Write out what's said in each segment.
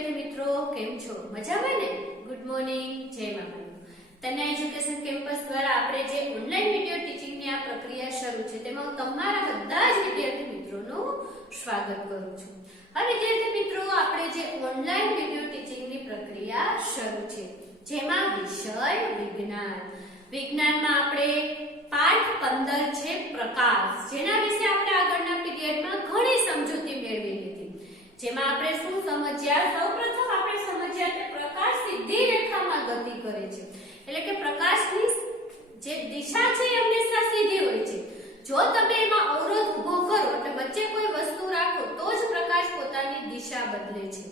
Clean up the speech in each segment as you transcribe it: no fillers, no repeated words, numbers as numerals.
વિદ્યાર્થી મિત્રો, કેમ છો? મજામાં ને? ગુડ મોર્નિંગ, જય માતા. તન્યા એજ્યુકેશન કેમ્પસ દ્વારા આપણે જે ઓનલાઈન વિડિયો ટીચિંગની આ પ્રક્રિયા શરૂ છે તેમાં હું તમારા બધા જ વિદ્યાર્થી મિત્રોનું સ્વાગત કરું છું. હવે વિદ્યાર્થી મિત્રો, આપણે જે ઓનલાઈન વિડિયો ટીચિંગની પ્રક્રિયા શરૂ છે જેમાં વિષય વિજ્ઞાનમાં આપણે પાઠ 15 છે પ્રકાશ, જેના વિશે આપણે આગળના પીરિયડમાં ઘણી સમજૂતી મેળવી લીધી. જેમાં આપણે શું સમજ્યા? સૌપ્રથમ આપણે સમજ્યા કે પ્રકાશ સીધી રેખામાં ગતિ કરે છે, એટલે કે પ્રકાશની જે દિશા છે એ હંમેશા સીધી હોય છે. જો તમે એમાં અવરોધ ઊભો કરો એટલે વચ્ચે કોઈ વસ્તુ રાખો તો જ પ્રકાશ પોતાની દિશા બદલે છે.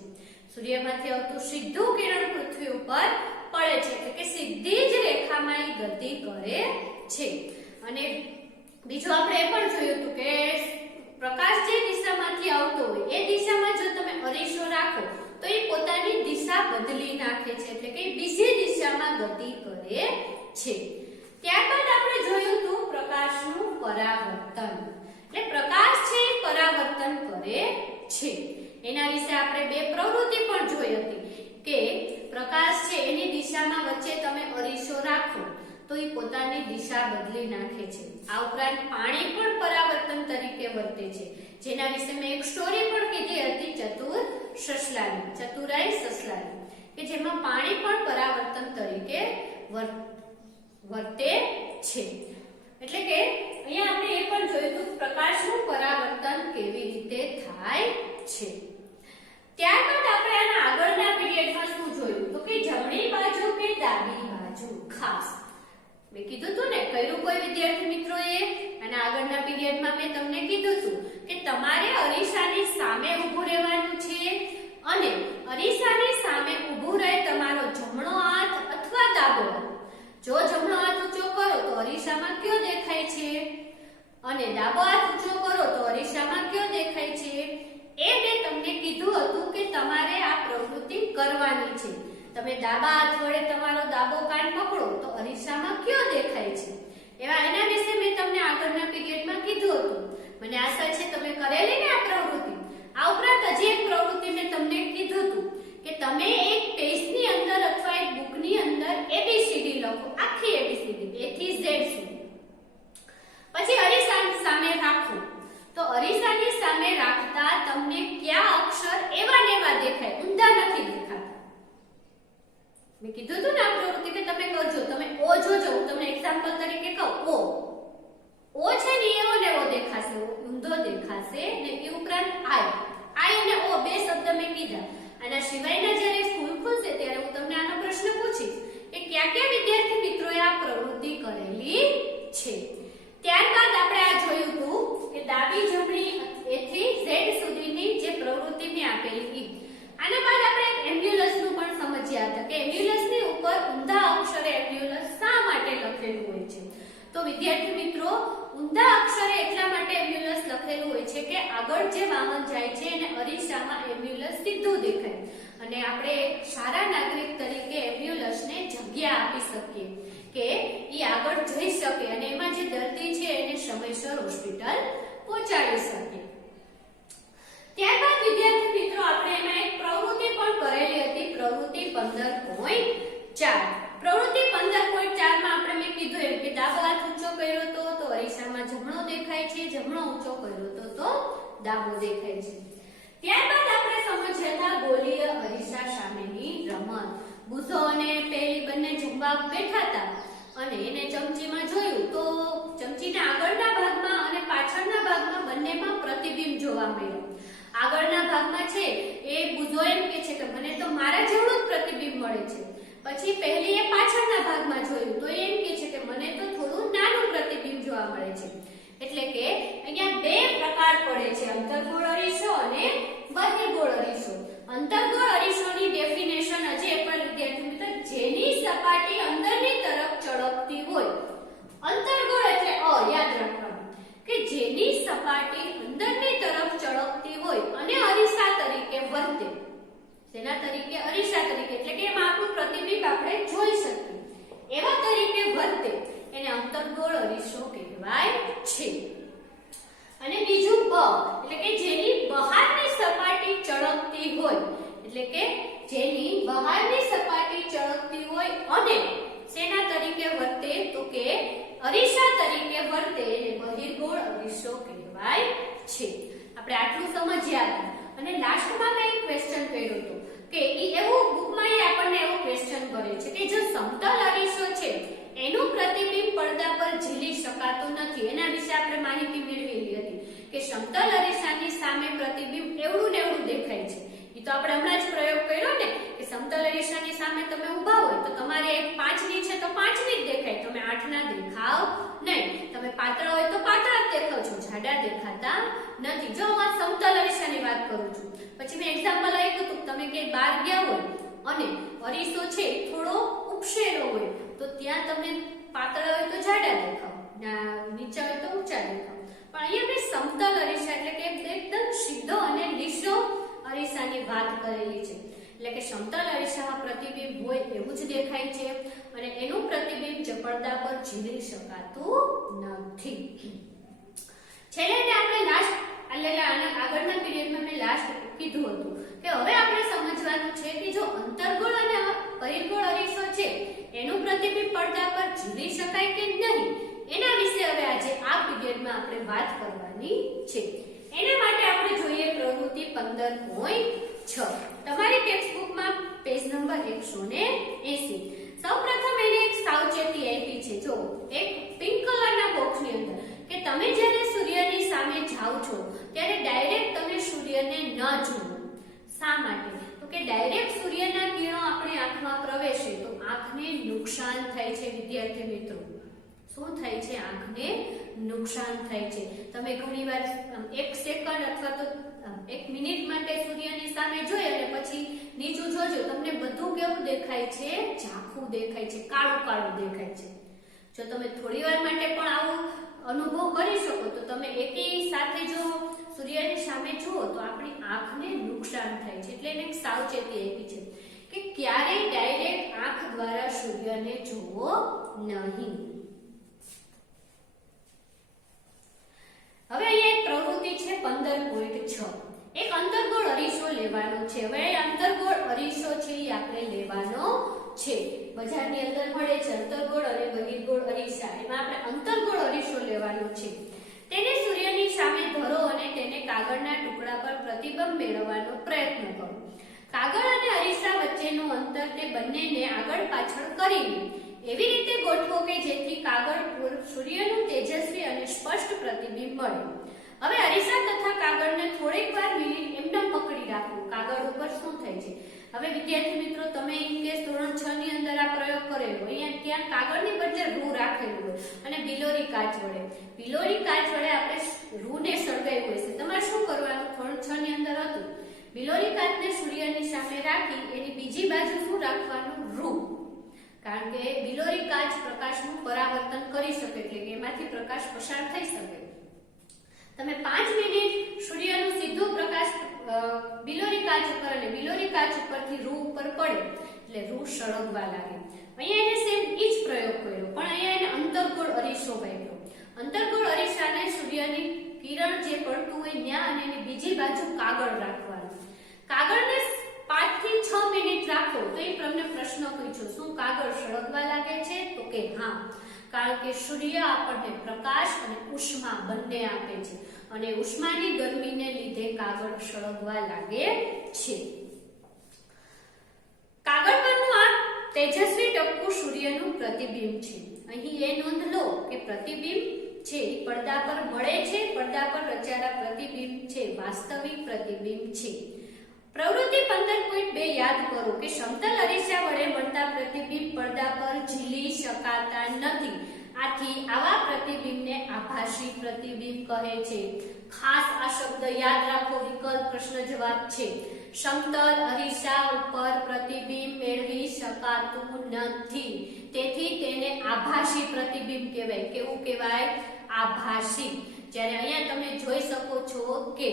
સૂર્યમાંથી આવતું સીધું કિરણ પૃથ્વી ઉપર પડે છે, એટલે કે સીધી જ રેખામાં એ ગતિ કરે છે. અને બીજું આપણે એ પણ જોયું હતું કે પ્રકાશ જે દિશામાંથી આવતો હોય એ દિશામાં જો તમે અરીસો રાખો તો એ પોતાની દિશા બદલી નાખે છે, એટલે કે બીજી દિશામાં ગતિ કરે છે. ત્યારબાદ આપણે જોયું હતું પ્રકાશનું પરાવર્તન, એટલે પ્રકાશ છે એ પરાવર્તન કરે છે. એના વિશે આપણે બે પ્રવૃત્તિ પણ જોઈ હતી કે પ્રકાશ છે એની દિશામાં વચ્ચે તમે અરીસો રાખો તો એ પોતાની દિશા બદલી નાખે છે. આ ઉપરાંત પાણી પણ પરાવર્તન તરીકે વર્તે છે, જેના વિશે મેં એક સ્ટોરી પણ કીધી હતી ચતુરાઈ સસલાની, કે જેમાં પાણી પણ પરાવર્તન તરીકે વર્તે છે. એટલે કે અહીંયા આપણે એ પણ જોયું હતું પ્રકાશનું પરાવર્તન કેવી રીતે થાય છે. ત્યારબાદ આપણે આના આગળના પીરિયડમાં શું જોયું તો કે જમણી બાજુ કે ડાબી બાજુ. ખાસ મેં કીધું હતું ને, કર્યું કોઈ વિદ્યાર્થી મિત્રોએ? અને આગળના પીરિયડમાં મેં તમને કીધું હતું કે તમારે અરીસાની સામે ઊભું રહેવાનું છે અને અરીસાની સામે ઊભું રહે તમારો જમણો હાથ અથવા ડાબો હાથ. જો જમણો હાથ ઊંચો કરો તો અરીસામાં કયો દેખાય છે અને ડાબો હાથ ઊંચો કરો તો અરીસામાં કયો દેખાય છે. એ મેં તમને કીધું હતું કે તમારે આ પ્રવૃત્તિ કરવાની છે. તમે ડાબા હાથ વડે તમારો ડાબો કાન પકડો તો અરીસામાં કયો દેખાય છે. એના વિશે મેં તમને આગળના પીરિયડમાં કીધું હતું. મને આશા છે તમે કરેલી ને આ પ્રવૃત્તિ. આ ઉપરાંત હજી એક પ્રવૃત્તિ મેં તમને કીધું હતું કે તમે એક પેજની અંદર અથવા એક બુકની અંદર એબીસીડી લખો, આખી એબીસીડી A થી Z સુધી. પછી અરીસાની સામે રાખો તો અરીસાની સામે રાખતા તમને કયા અક્ષર એવા ને એવા દેખાય, ઊંધા નથી દેખાતા. મેં કીધું હતું ને આ પ્રવૃત્તિ કે તમે કરજો. તમે ઓ જોજો, હું તમને એક્ઝામ્પલ તરીકે કહું. ઓ છે ને એવો ને એવો દેખાશે, ઊંધો દેખાશે. ને એ ઉપરાંત આઈ અને ઓ બે શબ્દ મેં કીધા. આના સિવાયના જ્યારે સ્કૂલ ખુલશે ત્યારે હું તમને આનો પ્રશ્ન પૂછીશ કે કયા કયા વિદ્યાર્થી મિત્રોએ આ પ્રવૃત્તિ કરેલી છે. ત્યારબાદ આપણે આ જોયું હતું કે ડાબી જમણી A થી Z સુધીની જે પ્રવૃત્તિ મેં આપેલી. આના બાદ આપણે એમ્બ્યુલન્સનું પણ સમજ્યા હતા કે એમ્બ્યુલન્સની ઉપર ઊંધા અક્ષરે એમ્બ્યુલન્સ શા માટે લખેલું હોય છે. તો વિદ્યાર્થી મિત્રો, ઊંધા અક્ષરે એટલા માટે એમ્બ્યુલન્સ લખેલું હોય છે કે આગળ જે વાહન જાય છે અને અરીસામાં એમ્બ્યુલન્સ સીધું દેખાય અને આપણે સારા નાગરિક તરીકે એમ્બ્યુલન્સને જગ્યા આપી શકીએ કે એ આગળ જઈ શકે અને એમાં જે દર્દી છે એને સમયસર હોસ્પિટલ પહોંચાડી શકે. ત્યારબાદ વિદ્યાર્થી મિત્રો, આપણે એમાં એક પ્રવૃત્તિ પણ કરેલી હતી, પ્રવૃત્તિ 15.4. પ્રવૃત્તિ 15.4 માં આપણે મેં કીધું એમ કે ડાબો હાથ ઊંચો કર્યો તો અરીસામાં જમણો દેખાય છે, જમણો ઊંચો કર્યો તો ડાબો દેખાય છે. ત્યારબાદ આપણે સમજ્યા હતા ગોળીય અરીસા સામેની રમત. બુધો અને પેલી બંને જમવા બેઠા હતા અને એને ચમચીમાં જોયું તો ચમચીના આગળના ભાગમાં અને પાછળના ભાગમાં બંનેમાં પ્રતિબિંબ જોવા મળ્યું. આગળના ભાગમાં છે એ બુધો એમ કહે છે કે મને તો મારા જેવડું જ પ્રતિબિંબ મળે છે. પછી પહેલી એ પાછળના ભાગમાં જોયું તો એમ કહે છે કે મને તો થોડું નાનું પ્રતિબિંબ જોવા મળે છે. એટલે કે અહીંયા બે પ્રકાર પડે છે, અંતર્ગોળ અરીસો અને બહિર્ગોળ અરીસો. અંતર્ગોળ અરીસોની ડેફિનેશન હજી એક પણ વિદ્યાર્થી મિત્રો, જેની સપાટી અંદરની તરફ ચળકતી હોય. અંતર્ગોળ એટલે યાદ રાખવાનું કે જેની સપાટી અંદરની તરફ ચળકતી હોય અને અરીસા તરીકે વર્તે. તેના તરીકે અરીસા તરીકે, એટલે કે એમાં આપણું પ્રતિબિંબ આપણે જોઈ શકીએ એવા તરીકે વર્તે એને અંતર્ગોળ અરીસો કહેવાય છે. અને બીજું એટલે કે જેની બહારની સપાટી ચળકતી હોય એટલે કે જેની બહારની સપાટી ચળકતી હોય અને શેના તરીકે વર્તે તો કે અરીસા તરીકે વર્તે એને બહિર્ગોળ અરીસો કહેવાય છે. આપણે આટલું સમજ્યા હતા અને લાસ્ટમાં મેં એક ક્વેશ્ચન કર્યો હતો કે એવું બુકમાં આપણને એવો ક્વેશ્ચન કરે છે કે જો સમતલ અરીસો છે એનું પ્રતિબિંબ પડદા પર ઝીલી શકાતું નથી. એના વિશે આપણે માહિતી મેળવેલી હતી કે સમતલ અરીસાની સામે પ્રતિબિંબ એવડું ને એવડું દેખાય છે. એ તો આપણે હમણાં જ પ્રયોગ કર્યો ને કે સમતલ અરીસાની સામે તમે ઊભા હોય તો તમારે 5 ની છે તો 5 ની જ દેખાય, તમે 8 ના દેખાવ નહીં. તમે પાતળા હોય તો પાતળા જ દેખાવ છો, જાડા દેખાતા નથી. જો હું સમતલ અરીસાની વાત કરું છું, પછી મેં એક્ઝામ્પલ આપ્યું હતું, તમે કે બહાર ગયા હોય અને અરીસો છે થોડો ઉપસેલો હોય તો ત્યાં તમે પાતળા હોય તો જાડા દેખાવ, નીચા હોય તો ઊંચા દેખાવ. પણ અહીંયા મેં સમતલ અરીસા એટલે કે એકદમ સીધો અને લીસો અરીસાની વાત કરેલી છે. એટલે કે સમતલ અરીસામાં પ્રતિબિંબ હોય એવું જ દેખાય છે અને એનું પ્રતિબિંબ પડદા પર ઝીલી શકાતું નથી. છેલ્લે આપણે લાસ્ટ એટલે આગળના પીરિયડમાં મેં લાસ્ટ કીધું હતું કે હવે આપણે સમજવાનું છે કે જો અંતર્ગોળ અને બહિર્ગોળ અરીસો છે એનું પ્રતિબિંબ પડદા પર ઝીલી શકાય કે નહીં, એના વિશે હવે આજે આ પીરિયડમાં આપણે વાત કરવાની છે. એના માટે આપણે જોઈએ પ્રવૃત્તિ 15.6. તમારી ટેક્સ્ટબુકમાં પેજ નંબર 180. સૌપ્રથમ એને એક સાવચેતી આપી છે. જો એક પિંક કલરના બોક્સની અંદર કે તમે જ્યારે સૂર્યની સામે જાઓ છો ત્યારે ડાયરેક્ટ તમે સૂર્યને ન જુઓ. શા માટે? તો કે ડાયરેક્ટ સૂર્યના કિરણો આપણી આંખમાં પ્રવેશે તો આંખને નુકસાન થાય છે. વિદ્યાર્થી મિત્રો, શું થાય છે? આંખને નુકસાન થાય છે. તમે ઘણીવાર 1 સેકન્ડ અથવા તો 1 મિનિટ માટે સૂર્યની સામે જોઈ અને પછી નીચું જોજો, તમને બધું કેવું દેખાય છે? ઝાંખું દેખાય છે, કાળું કાળું દેખાય છે. જો તમે થોડી વાર માટે પણ આવું અનુભવ કરી શકો તો તમે એકી સાથે જો સૂર્યની સામે જુઓ તો આપણી આંખને નુકસાન થાય છે. એટલે એને એક સાવચેતી આપી છે કે ક્યારેય ડાયરેક્ટ આંખ દ્વારા સૂર્યને જોવો નહીં. હવે અહીંયા એક પ્રવૃત્તિ છે 15.6. એક અંતર્ગોળ અરીસો લેવાનો છે. હવે અંતર્ગોળ અરીસો છે એ આપણે લેવાનો છે. બજારની અંદર મળે છે અંતર્ગોળ અને બહિર્ગોળ અરીસા. એમાં આપણે અંતર્ગોળ અરીસો લેવાનો છે. તેને સૂર્યની સામે ધરો અને તેને કાગળના ટુકડા પર પ્રતિબિંબ મેળવવાનો પ્રયત્ન કરો. કાગળ અને અરીસા વચ્ચેનું અંતર તે બંનેને આગળ પાછળ કરીને એવી રીતે ગોઠવો કે જેથી કાગળ પર સૂર્યનું તેજસ્વી અને સ્પષ્ટ પ્રતિબિંબ મળે. હવે અરીસા તથા કાગળને થોડીક વાર મિનિટ એમનેમ પકડી રાખો. કાગળ ઉપર શું થાય છે? હવે વિદ્યાર્થી મિત્રો, તમે કેસ ધોરણ 6 ની અંદર આ પ્રયોગ કરેલો, અહીંયા ત્યાં કાગળની બદલે રૂ રાખેલું હોય અને બિલોરી કાચ વડે આપણે રૂને સળગાવ્યું હોય છે. તમારે શું કરવાનું? ધોરણ 6 ની અંદર હતું, બિલોરી કાચને સૂર્યની સામે રાખી એની બીજી બાજુ શું રાખવાનું? રૂ. કારણ કે બિલોરી કાચ પ્રકાશનું પરાવર્તન કરી શકે એટલે કે એમાંથી પ્રકાશ પસાર થઈ શકે. તમે 5 મિનિટ સૂર્યનું સીધું પ્રકાશ બિલોરી કાચ ઉપર અને બિલોરી કાચ ઉપરથી રૂ ઉપર પડે એટલે રૂ સળગવા લાગે. અહીંયા એને સેમ ઈ જ પ્રયોગ કર્યો, પણ અહીંયા એને અંતર્ગોળ અરીસો વાપર્યો. અંતર્ગોળ અરીસાને સૂર્યની કિરણ જે પડતું હોય ત્યાં અને એની બીજી બાજુ કાગળ રાખવાનું. કાગળને 5 થી 6 મિનિટ રાખો તો એ તમને પ્રશ્ન પૂછ્યો, શું કાગળ સળગવા લાગે છે? તો કે હા, કારણ કે સૂર્ય આપણને પ્રકાશ અને ઉષ્મા બંને આપે છે અને ઉષ્માની ગરમીને લીધે કાગળ સળગવા લાગે છે. કાગળ પરનું આ તેજસ્વી ટપકું સૂર્યનું પ્રતિબિંબ છે. અહીં એ નોંધ લો કે પ્રતિબિંબ છે પડદા પર મળે છે, પડદા પર રચાયેલા પ્રતિબિંબ છે વાસ્તવિક પ્રતિબિંબ છે. પ્રવૃત્તિ 15.2 યાદ કરો કે સમતલ અરીસા વડે મળતા પ્રતિબિંબ પડદા પર ઝીલી શકાતા નથી. આથી આવા પ્રતિબિંબને આભાસી પ્રતિબિંબ કહે છે. ખાસ આ શબ્દ યાદ રાખો, વિકલ્પ પ્રશ્ન જવાબ છે. સમતલ અરીસા ઉપર પ્રતિબિંબ મેળવી શકાતું નથી, તેથી તેને આભાસી પ્રતિબિંબ કહેવાય. કેવું કહેવાય? આભાસી. જ્યારે અહીંયા તમે જોઈ શકો છો કે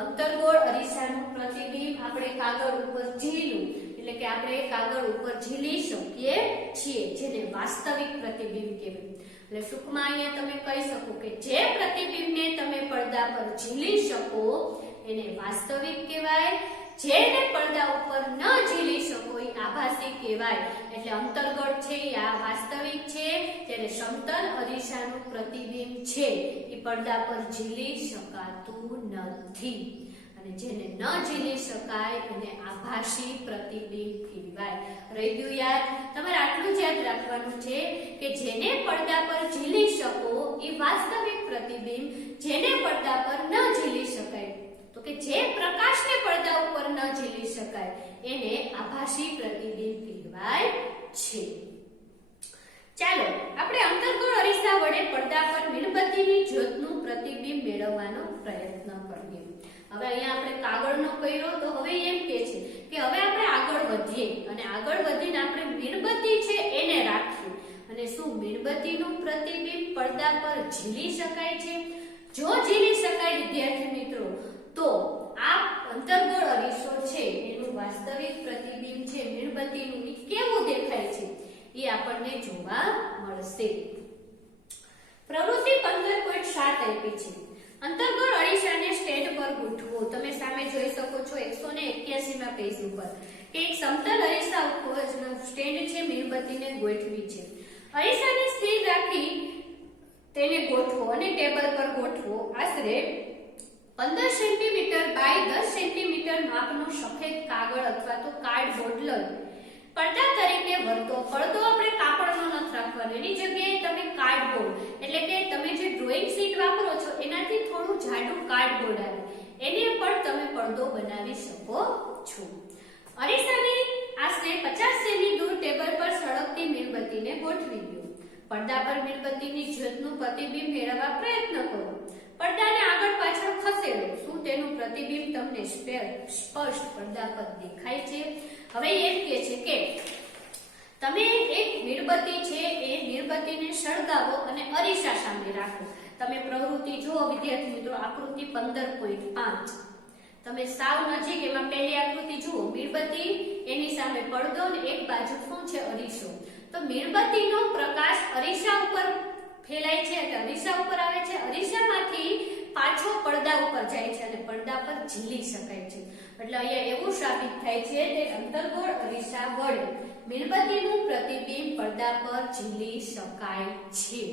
અંતર્ગોળ અરીસાનું પ્રતિબિંબ આપણે કાગળ ઉપર ઝીલું એટલે કે આપણે કાગળ ઉપર ઝીલી શકીએ છીએ, જેને વાસ્તવિક પ્રતિબિંબ કહેવાય. એટલે ટૂંકમાં અહીંયા તમે કહી શકો કે જે પ્રતિબિંબને તમે પડદા પર ઝીલી શકો એને વાસ્તવિક કહેવાય, જેને પડદા ઉપર ન ઝીલી શકો એ આભાસી કહેવાય. એટલે અંતર્ગળ છે એ આ વાસ્તવિક છે, જ્યારે સમતલ અરીસાનું પ્રતિબિંબ છે એ પડદા પર ઝીલી શકાતું નથી. અને જેને ન ઝીલી શકાય એને આભાસી પ્રતિબિંબ કહેવાય. રહી ગયું યાદ? તમારે આટલું જ યાદ રાખવાનું છે કે જેને પડદા પર ઝીલી શકો એ વાસ્તવિક પ્રતિબિંબ, જેને પડદા પર ન ઝીલી શકાય તો કે જે પ્રકાશને પડદા ઉપર ન ઝીલી શકાય એને આભાસી પ્રતિબિંબ કહેવાય છે. ચાલો આપણે અંતર્ગોળ અરીસા વડે પડદા પર મીણબત્તીની જ્યોતનું પ્રતિબિંબ મેળવવાનો પ્રયત્ન કરીએ. હવે અહીંયા આપણે કાગળનો કર્યો તો હવે એમ કહે છે કે હવે આપણે આગળ વધીએ અને આગળ વધીને આપણે મીણબત્તી છે એને રાખીએ. અને શું મીણબત્તીનું પ્રતિબિંબ પડદા પર ઝીલી શકાય છે? જો ઝીલી શકાય વિદ્યાર્થી મિત્રો તો આ અંતર્ગોળ અરીસો છે એનું વાસ્તવિક પ્રતિબિંબ છે મીણબત્તીનું એ કેવું દેખાય છે એ આપણને જોવા મળશે. પ્રવૃત્તિ 15.7 આપી છે. અંતર્ગોળ અરીસાને સ્ટેન્ડ પર ગોઠવો. તમે સામે જોઈ શકો છો 181 માં પેજ ઉપર કે એક સમતલ અરીસા ઉપર સ્ટેન્ડ છે, મીણબત્તીને ગોઠવી છે. અરીસાને સ્થિર રાખી તેને ગોઠવો અને ટેબલ પર ગોઠવો. આશરે 15 સેન્ટીમીટર બાય 10 સેન્ટીમીટર માપનો સફેદ કાગળ અથવા તો કાર્ડબોર્ડ લઈ પડદા તરીકે વર્તો. પડદો આપણે કાપડનો નથી રાખવાનો, એની જગ્યાએ તમે કાર્ડબોર્ડ એટલે કે તમે જે ડ્રોઈંગ શીટ વાપરો છો એનાથી થોડું જાડું કાર્ડબોર્ડ આવે એને પણ તમે પડદો બનાવી શકો છો. અરીસાની આશરે 50 સેમી દૂર ટેબલ પર સળગતી મીણબત્તીને ગોઠવી દો. પડદા પર મીણબત્તીની જ્યોતનું પ્રતિબિંબ મેળવવા પ્રયત્ન કરો. પડદાને આગળ પાછળ ખસેડો. શું તેનું પ્રતિબિંબ તમને સ્પષ્ટ પડદા પર દેખાય છે? હવે એમ કહે છે કે તમે એક મીણબત્તી છે એ મીણબત્તીને સળગાવો અને અરીસા સામે રાખો. તમે પ્રવૃત્તિ જુઓ વિદ્યાર્થી મિત્રો, આકૃતિ 15.5. તમે સાવ નજીક એમાં પહેલી આકૃતિ જુઓ, મીણબત્તી એની સામે પડદો અને એક બાજુ શું છે અરીસો. તો મીણબત્તીનો પ્રકાશ અરીસા ઉપર ફેલાય છે એટલે અરીસા ઉપર આવે છે, અરીસામાંથી પાછો પડદા ઉપર જાય છે અને પડદા પર ઝીલી શકાય છે. એટલે અહીંયા એવું સાબિત થાય છે કે અંતર્ગોળ અરીસા વડે મીણબત્તીનું પ્રતિબિંબ પડદા પર ઝીલી શકાય છે.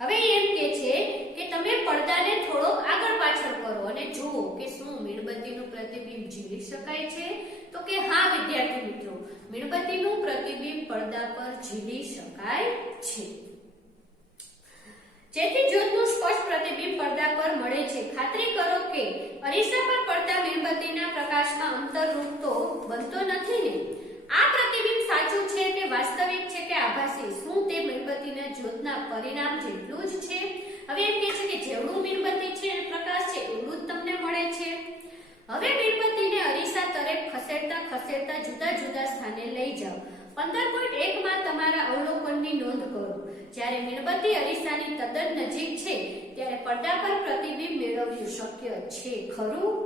હવે એમ કહે છે કે તમે પડદાને થોડોક આગળ પાછળ કરો અને જુઓ કે શું મીણબત્તીનું પ્રતિબિંબ ઝીલી શકાય છે? તો કે હા વિદ્યાર્થી મિત્રો, મીણબત્તીનું પ્રતિબિંબ પડદા પર ઝીલી શકાય છે. જેથી જ્યોતનું સ્પષ્ટ પ્રતિબિંબ પડદા પર મળે છે. ખાતરી કરો કે અરીસા પર પડતા મીણબત્તીના પ્રકાશમાં અંતરરૂપ તો બનતો નથી ને? આ પ્રતિબિંબ સાચું છે કે વાસ્તવિક છે કે આભાસી? શું તે મીણબત્તીના જ્યોતના પરિણામ જેટલું જ છે? હવે એમ કહે છે કે જેવડું મીણબત્તી છે અને પ્રકાશ છે એવું જ તમને મળે છે. હવે મીણબત્તીને અરીસા તરફ ખસેડતા જુદા જુદા સ્થાને લઈ જાઓ. 15.1 માં તમારા અવલોકનની નોંધ કરો. જ્યારે મીણબત્તી અરીસાની તદ્દન નજીક છે ત્યારે પડદા પર પ્રતિબિંબ મેળવવું શક્ય છે ખરું?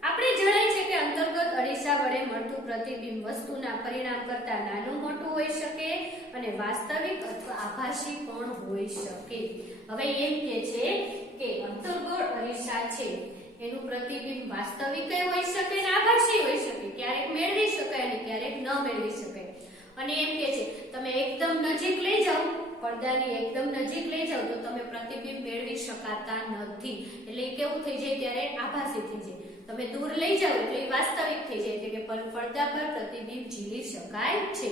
આપણે જણાય છે કે અંતર્ગત અરીસા વડે મળતું પ્રતિબિંબ વસ્તુના પરિણામ કરતાં નાનું મોટું હોઈ શકે અને વાસ્તવિક અથવા આભાસી પણ હોઈ શકે. હવે એમ કહે છે કે અંતર્ગોળ અરીસા છે એનું પ્રતિબિંબ વાસ્તવિક હોઈ શકે અને આભાસી હોઈ શકે. ક્યારેક મેળવી શકાય અને ક્યારેક ન મેળવી શકાય. અને એમ કહે છે તમે એકદમ નજીક લઈ જાઓ, પડદાની એકદમ નજીક લઈ જાઓ તો તમે પ્રતિબિંબ મેળવી શકાતા નથી. એટલે કેવું થઈ જાય? ત્યારે આભાસી થઈ જાય. તમે દૂર લઈ જાઓ એટલે વાસ્તવિક થઈ જાય, એટલે કે પડદા પર પ્રતિબિંબ ઝીલી શકાય છે.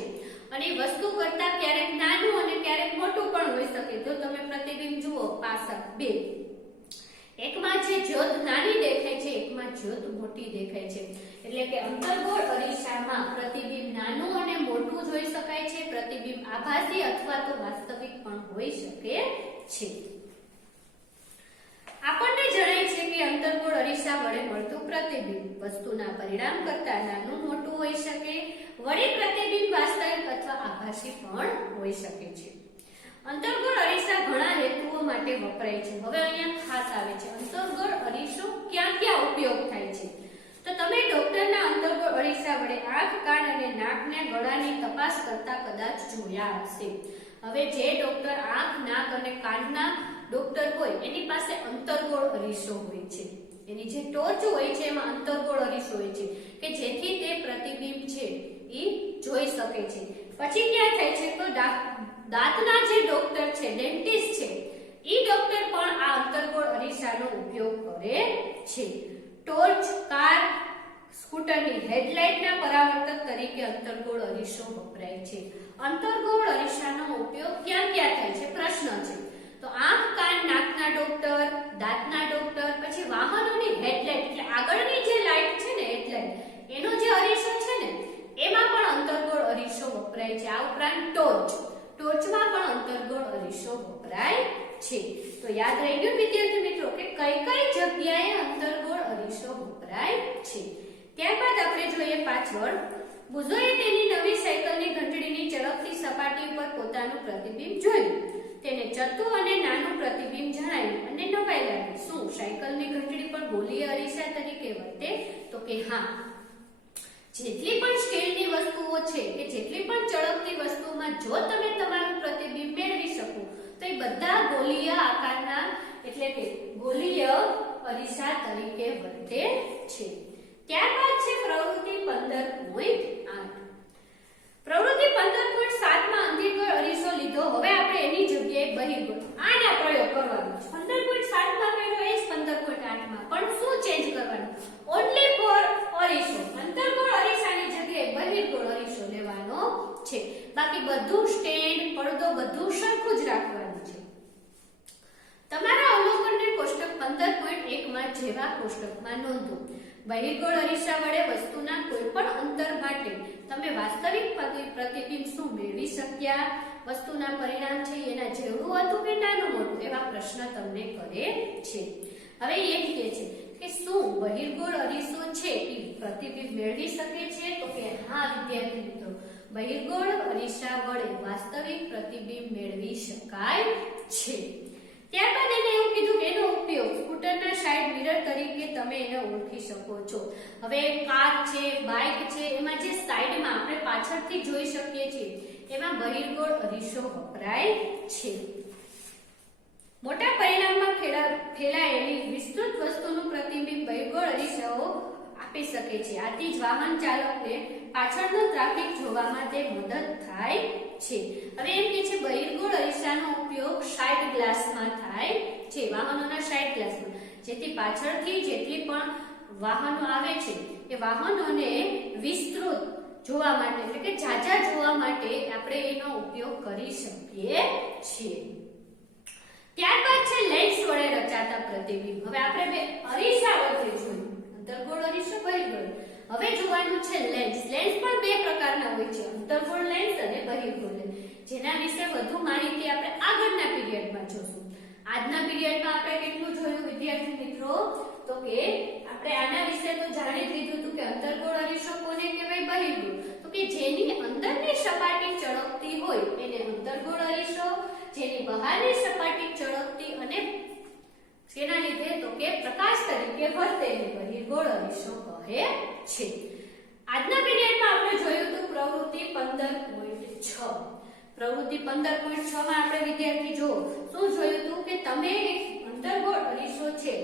અને વસ્તુ કરતા ક્યારેક નાનું અને ક્યારેક મોટું પણ હોઈ શકે. જો તમે પ્રતિબિંબ જુઓ પાછળ બે, એકમાં છે જ્યોત નાની દેખાય છે, એકમાં જ્યોત મોટી દેખાય છે. એટલે કે અંતર્ગોળ અરીસામાં પ્રતિબિંબ નાનું અને મોટું જોઈ શકાય છે. પ્રતિબિંબ આભાસી અથવા તો વાસ્તવિક પણ હોઈ શકે છે. આપણને જણાય છે કે અંતર્ગોળ અરીસા વડે મળતું પ્રતિબિંબ વસ્તુના પરિણામ કરતાં નાનું મોટું હોઈ શકે. વળી પ્રતિબિંબ વાસ્તવિક અથવા આભાસી પણ હોઈ શકે છે. અંતર્ગોળ અરીસા ઘણા હેતુઓ માટે વપરાય છે. હવે અહીંયા ખાસ આવે છે અંતર્ગોળ અરીસો ક્યાં ક્યાં ઉપયોગ થાય છે. તો તમે ડોક્ટરના અંતર્ગોળ અરીસા વડે આંખ, કાન અને નાકને ગળાની તપાસ કરતા કદાચ જોયા હશે. હવે જે ડોક્ટર આંખ, નાક અને કાનના ડોક્ટર હોય એની પાસે અંતર્ગોળ અરીસો હોય છે. એની જે ટોર્ચ હોય છે એમાં અંતર્ગોળ અરીસો હોય છે કે જેથી તે પ્રતિબિંબ છે એ જોઈ શકે છે. પછી ક્યાં થાય છે તો દાંતના જે ડોક્ટર છે, ડેન્ટિસ્ટ છે, ઈ ડોક્ટર પણ આ અંતર્ગોળ અરીસાનો ઉપયોગ કરે છે. ટોર્ચ, કાર, સ્કૂટરની હેડલાઇટના પરાવર્તક તરીકે અંતર્ગોળ અરીસો વપરાય છે. અંતર્ગોળ અરીસાનો ઉપયોગ ક્યાં ક્યાં થાય છે પ્રશ્ન છે. તો આંખ, કાન, નાકના ડોક્ટર, દાંતના ડોક્ટર, પછી વાહનોની હેડલાઇટ એટલે આગળની જે લાઇટ છે ને હેડલાઇટ એનો જે અરીસો છે ને એમાં પણ અંતર્ગોળ અરીસો વપરાય છે. આ ઉપરાંત ટોર્ચમાં પણ અંતર્ગોળ અરીસો વપરાય છે. તો યાદ રહી ગયું વિદ્યાર્થી મિત્રો કે કઈ કઈ જગ્યાએ અંતર્ગોળ અરીસો વપરાય છે. ત્યારબાદ આપણે જોઈએ પાછળ. બુઝોએ તેની નવી સાયકલની ઘંટડીની ચળકતી સપાટી ઉપર પોતાનું પ્રતિબિંબ જોયું. તેને ચતું અને નાનું પ્રતિબિંબ જણાયું અને નવાઈ લાગી. શું સાયકલની ઘંટડી પણ ગોલીય અરીસા તરીકે વર્તે? તો કે હા. જેટલી પણ સ્ટીલની વસ્તુઓ છે કે જેટલી પણ ચળકતી વસ્તુમાં જો તમે તમારું પ્રતિબિંબ મેળવી શકો તો એ બધા ગોલીય આકારના એટલે કે ગોલીય અરીસા તરીકે વર્તે છે. ત્યારબાદ છે પ્રવૃત્તિ 15.8. પ્રવૃત્તિ 15.7 માં અંતર્ગોળ અરીસો લીધો. હવે આપણે એની જગ્યાએ બહિર્ગોળ આના પ્રયોગ કરવાનો છે. 15.7 માં કર્યો એ જ 15.8 માં પણ શું ચેન્જ કરવાનું? ઓન્લી ફોર અરીસો અંતર્ગોળ અરીસાની જગ્યાએ બહિર્ગોળ અરીસો લેવાનો છે. બાકી બધું સ્ટેન્ડ, પડદો બધું સરખું જ રાખવાનું છે. તમારા અવલોકનને કોષ્ટક 15.1 માં જેવા કોષ્ટકમાં નોંધો. બહિર્ગોળ અરીસા વડે વસ્તુના કોઈપણ અંતર માટે તમે વાસ્તવિક પ્રતિબિંબ શું મેળવી શક્યા? વસ્તુના પરિણામ છે એના જેવડું હતું કે નાનું મોટું એવા પ્રશ્ન તમને કરે છે. હવે એ કહે છે કે શું બહિર્ગોળ અરીસો છે એ પ્રતિબિંબ મેળવી શકે છે? તો કે હા વિદ્યાર્થી મિત્રો, બહિર્ગોળ અરીસા વડે વાસ્તવિક પ્રતિબિંબ મેળવી શકાય છે. ત્યારબાદ એને એવું કીધું કે એનો ઉપયોગ સ્કૂટરના સાઇડ મિરર તરીકે તમે એને ઓળખી શકો છો. હવે કાર છે, બાઇક છે, એમાં જે સાઇડમાં આપણે પાછળથી જોઈ શકીએ છીએ એમાં બહિર્ગોળ અરીસો વપરાય છે. મોટા પરિમાણમાં ફેલાયેલી વિસ્તૃત વસ્તુનું પ્રતિબિંબ બહિર્ગોળ અરીસાઓ આપી શકે છે. આથી જ વાહન ચાલકને પાછળનો ટ્રાફિક જોવામાં તે મદદ થાય છે. હવે એમ કે છે બહિર્ગોળ અરીસાનો ઉપયોગ સાઇડ ગ્લાસમાં થાય છે, વાહનોના સાઇડ ગ્લાસમાં, જેથી પાછળથી જેટલી પણ વાહનો આવે છે એ વાહનોને વિસ્તૃત જોવા માટે એટલે કે ઝાઝા જોવા માટે આપણે એનો ઉપયોગ કરી શકીએ છીએ. ત્યારબાદ છે લેન્સ વડે રચાતા પ્રતિબિંબ. હવે આપણે બે અરીસા વડે જોયું, અંતર્ગોળ અરીસો, બહિર્ગોળ. હવે જોવાનું છે લેન્સ. લેન્સ પણ બે પ્રકારના હોય છે, અંતર્ગોળ લેન્સ અને બહિર્ગોળ લેન્સ, જેના વિશે વધુ માહિતી આપણે આગળના પીરિયડમાં જોશું. આજના પીરિયડમાં આપણે કેટલું જોયું વિદ્યાર્થી મિત્રો? તો કે આપણે આના વિશે તો જાણી જ લીધું હતું કે અંતર્ગોળ અરીસો કોને કહેવાય, બહિર્ગોળ. તો કે જેની અંદરની સપાટી ચળકતી હોય એને અંતર્ગોળ અરીસો, જેની બહારની સપાટી ચળકતી અને જેના લીધે તો કે પ્રકાશ તરીકે વર્તે એને બહિર્ગોળ અરીસો કહે છે. આજના પીરિયડમાં આપણે જોયું હતું પ્રવૃત્તિ 15.6. પ્રવૃત્તિ 15.6 માં આપણે વિદ્યાર્થી જો શું જોયું હતું કે તમે એક અંતર્ગોળ અરીસો છે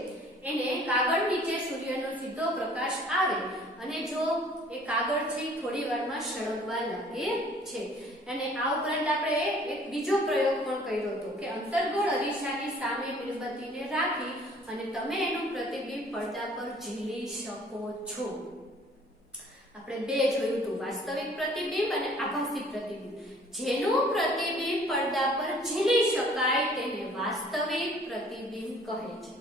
એને કાગળ નીચે સૂર્યનો સીધો પ્રકાશ આવે અને જો એ કાગળ છે થોડી વારમાં સળગવા લાગે છે. અને આ ઉપરાંત આપણે એક બીજો પ્રયોગ પણ કર્યો હતો કે અંતર્ગોળ અરીસાની સામે મીણબત્તીને રાખી અને તમે એનું પ્રતિબિંબ પડદા પર ઝીલી શકો છો. આપણે બે જોયું હતું, વાસ્તવિક પ્રતિબિંબ અને આભાસી પ્રતિબિંબ. જેનું પ્રતિબિંબ પડદા પર ઝીલી શકાય તેને વાસ્તવિક પ્રતિબિંબ કહે છે.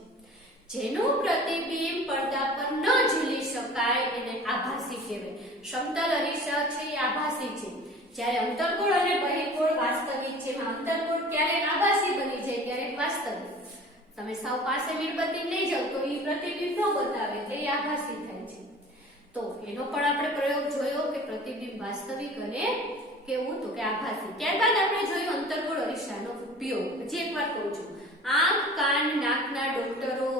જેનું પ્રતિબિંબ પડદા પર ન ઝીલી શકાય એને આભાસી કહેવાય. સમતલ અરીસા છે એ આભાસી છે, જ્યારે અંતર્ગોળ અને બહિર્ગોળ વાસ્તવિક છે. અંતર્ગોળ ક્યારેક આભાસી બની જાય, ક્યારેક વાસ્તવિક. તમે સાવ પાસે મીણબત્તી લઈ જાવ તો એ પ્રતિબિંબ ન બતાવે એટલે એ આભાસી થાય છે. તો એનો પણ આપણે પ્રયોગ જોયો કે પ્રતિબિંબ વાસ્તવિક અને કેવું તો કે આભાસી. ત્યારબાદ આપણે જોયું અંતર્ગોળ અરીસાનો ઉપયોગ. હજી એકવાર કહું છું, આંખ, કાન, નાકના ડોક્ટરો,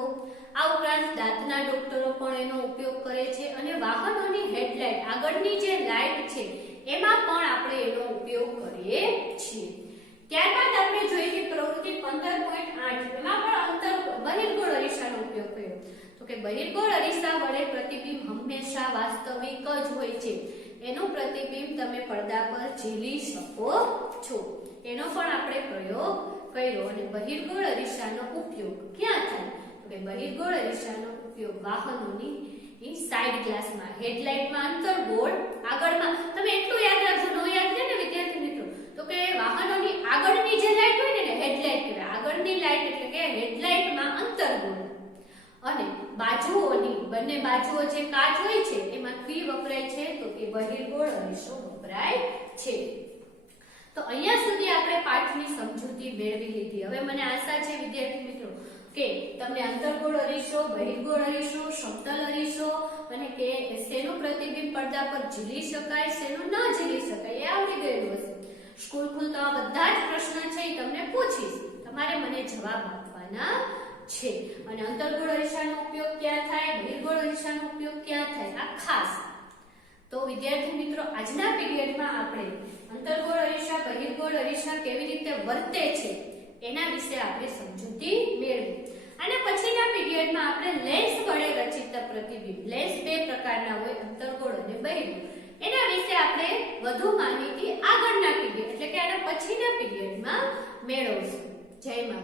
આ ઉપરાંત દાંતના ડોક્ટરો પણ એનો ઉપયોગ કરે છે અને વાહનોની હેડલાઇટ આગળની જે લાઇટ છે એમાં પણ આપણે એનો ઉપયોગ કરીએ છીએ. ત્યારબાદ આપણે જોઈએ કે પ્રવૃત્તિ 15.8 એમાં પણ બહિર્ગોળ અરીસાનો ઉપયોગ કર્યો. તો તો કે બહિર્ગોળ અરીસા વડે પ્રતિબિંબ હંમેશા વાસ્તવિક જ હોય છે. એનું પ્રતિબિંબ તમે પડદા પર ઝીલી શકો છો. એનો પણ આપણે પ્રયોગ કર્યો. અને બહિર્ગોળ અરીસાનો ઉપયોગ ક્યાં થાય? તો કે બહિર્ગોળ અરીસાનો ઉપયોગ વાહનોની સાઇડ ગ્લાસમાં, હેડલાઇટમાં અંતર્ગોળ, આગળમાં તમે એટલું યાદ રાખજો, નો યાદ રહે ને વિદ્યાર્થી મિત્રો તો કે વાહનોની આગળની જે લાઇટ હોય ને હેડલાઇટ કહેવાય. આગળની લાઇટ એટલે કે હેડલાઇટમાં અંતર્ગોળ અને બાજુઓની બંને બાજુઓ જે કાચ હોય છે એમાં કઈ વપરાય છે? તો કે બહિર્ગોળ અરીસો વપરાય છે. તો અહીંયા સુધી આપણે પાઠની સમજૂતી મેળવી લીધી. હવે મને આશા છે વિદ્યાર્થી મિત્રો કે તમને અંતર્ગોળ અરીસો, બહિર્ગોળ અરીસો, સમતલ અરીસો અને કે શેનું પ્રતિબિંબ પડદા પર ઝીલી શકાય, શેનું ન ઝીલી શકાય એ આવડી ગયેલું હશે. સ્કૂલ ખુલતા આ બધા જ પ્રશ્ન છે એ તમને પૂછીશ, તમારે મને જવાબ આપવાના છે. અને અંતર્ગોળ અરીસાનો ઉપયોગ ક્યાં થાય, બહિર્ગોળ અરીસાનો ઉપયોગ ક્યાં થાય, આ ખાસ. તો વિદ્યાર્થી મિત્રો આજના પીરિયડમાં આપણે અંતર્ગોળ અરીસા, બહિર્ગોળ અરીસા કેવી રીતે વર્તે છે એના વિશે આપણે સમજૂતી મેળવી. અને પછીના પીરિયડમાં આપણે લેન્સ વડે રચિત પ્રતિબિંબ, લેન્સ બે પ્રકારના હોય, અંતર્ગોળ અને બહિર્ગોળ, એના વિશે આપણે વધુ માહિતી આગળના પીરિયડ એટલે કે આના પછીના પીરિયડમાં મેળવશું. જય મા.